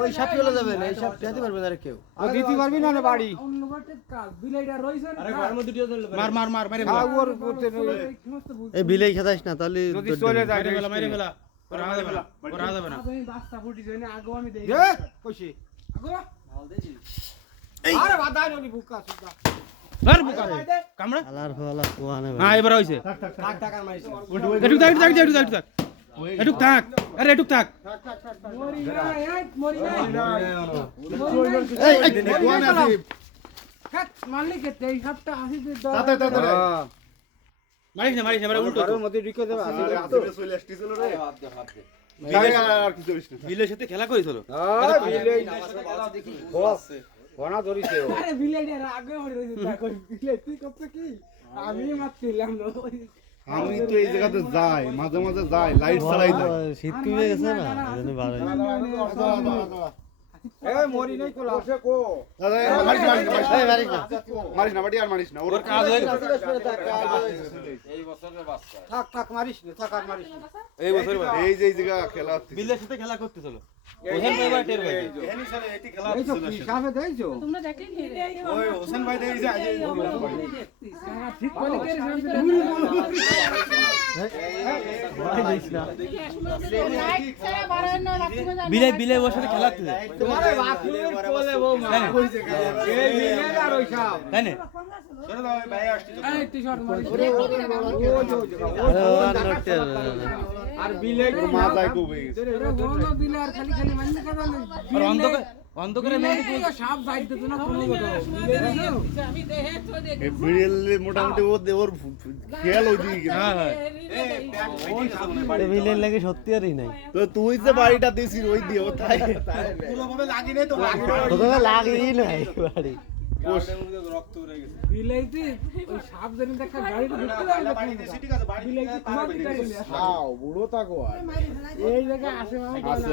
ওই সাপ চলে যাবে না, এই সাপ যেতে পারবে না আর কেউ। দিতে পারবি না বাড়ি। মার মার মার মেরে এই বিলেই খেদাইস না তাহলে যদি চলে যায় মেরে ফেলা ওরা যাবে না ওরা যাবে না আর বুকা কামড়া আলার ফালা কোয়ানে হ্যাঁ এবার হইছে এটুক থাক আরে এটুক থাক মারিস না মানে উল্টো বিলের সাথে খেলা করেছিল আমি তো এই জায়গাতে যাই, মাঝে মাঝে যাই, লাইট চালাই যাই। শীত কমে গেছে না এজন্য ভালো মারিস না বাড়ি আর মারিস না, ওর কাজ হয়ে গেছে এই বছর এই যে এই জায়গা খেলা হচ্ছে। বিলের সাথে খেলা করতেছিল হোসেন ভাই এবার টের পাইছে তোমরা দেখলে ওই হোসেন ভাই দেই যে বিলে বিলে ওর সাথে খেলা হচ্ছে তাই না আর বিলে মাথায় কবে গেছে। আর অন্ধকারে সাপ যাইতে তো না এই বিড়েলে মোটামুটি ওর খেয়াল ওইদিকে। হ্যাঁ হ্যাঁ বিলের লাগে সত্যি আরই নাই তো তুই যে বাড়িটা দিছিস ওই দিয়ে ও তাই পুরোভাবে লাগি নাই তো তোকে লাগেই নাই বাড়ি বিলাইতে ওই সাপ জানি দেখা গাড়িতে ঢুকতে যায় না বিলাইতে বুড়ো তাকো এই জায়গায় আসে